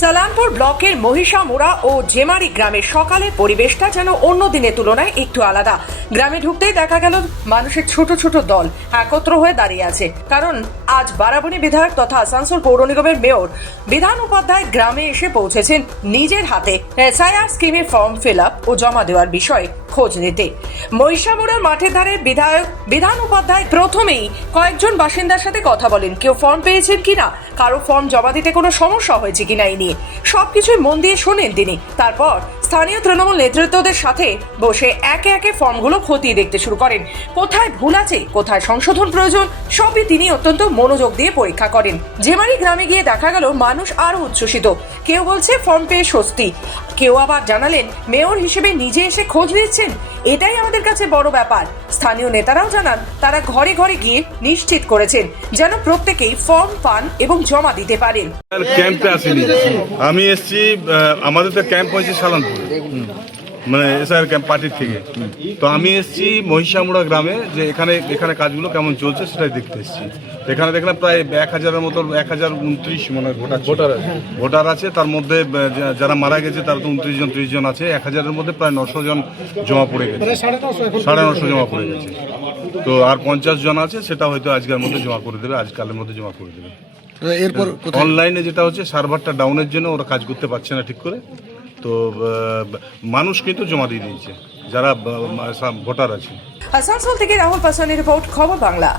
সালামপুর ব্লকের মহিষামুড়া ও জেমারি গ্রামের সকালে পরিবেশটা যেন অন্য দিনের তুলনায় একটু আলাদা। গ্রামে ঢুকতেই দেখা গেল মানুষের ছোট ছোট দল একত্র হয়ে দাঁড়িয়ে আছে। কারণ আজ বারাবণী বিধায়ক তথা আসানসোল পৌর নিগমের মেয়র বিধান উপাধ্যায় গ্রামে এসে পৌঁছেছেন নিজের হাতে এসআইআর স্কিমের ফর্ম ফিল আপ ও জমা দেওয়ার বিষয়ে খোঁজ নিতে। মহিষামুড়ার মাঠের ধারে বিধায়ক বিধান উপাধ্যায় প্রথমেই কয়েকজন বাসিন্দার সাথে কথা বলেন। কেউ ফর্ম পেয়েছেন কিনা? কারও ফর্ম জমা দিতে কোনো সমস্যা হয়েছে কিনা এই নিয়ে? সবকিছুই মন দিয়ে শোনেন তিনি। তারপর স্থানীয় তৃণমূল নেতৃত্বদের সাথে বসে একে একে ফর্মগুলো খতিয়ে দেখতে শুরু করেন। কোথায় ভুল আছে, কোথায় সংশোধন প্রয়োজন, সবই তিনি অত্যন্ত মনোযোগ দিয়ে পরীক্ষা করেন। জেমারি গ্রামে গিয়ে দেখা গেল, মানুষ আরও উচ্ছ্বসিত। কেউ বলছে, ফর্ম পেয়ে স্বস্তি। কেউ আবার জানালেন, মেয়র হিসেবে নিজে এসে খোঁজ নিচ্ছেন? এটাই আমাদের কাছে বড় ব্যাপার। স্থানীয় নেতারাও জানান তারা ঘরে ঘরে গিয়ে নিশ্চিত করেছেন যেন প্রত্যেকেই ফর্ম পান এবং জমা দিতে পারেন। ক্যাম্পে আসেনি। আমি এসছি আমাদের তো ক্যাম্প হয়েছে সালানপুর। মানে এসআর ক্যাম্প পার্টির থেকে। তো আমি এসেছি মহিষামুড়া গ্রামে যে এখানে এখানে কাজগুলো কেমন চলছে সেটাই দেখতে এসছি। এখানে দেখলাম প্রায় এক হাজারের মতো এক হাজার উনত্রিশ মনে হয় ভোটার ভোটার আছে। ভোটার আছে তার মধ্যে যারা মারা গেছে তারা তো উনত্রিশ জন ত্রিশ জন আছে। এক হাজারের মধ্যে প্রায় নশো জন জমা পড়ে গেছে। সাড়ে নশো জমা পড়ে গেছে। তো আর পঞ্চাশ জন আছে সেটা হয়তো আজকের মধ্যে জমা করে দেবে আজকালের মধ্যে জমা করে দেবে। এরপর অনলাইনে যেটা হচ্ছে সার্ভারটা ডাউনের জন্য ওরা কাজ করতে পারছে না ঠিক করে। তো মানুষ কিন্তু জমা দিয়ে দিয়েছে, যারা ভোটার আছে। আসানসোল থেকে রাহুল পাসওয়ানের রিপোর্ট, খবর বাংলা।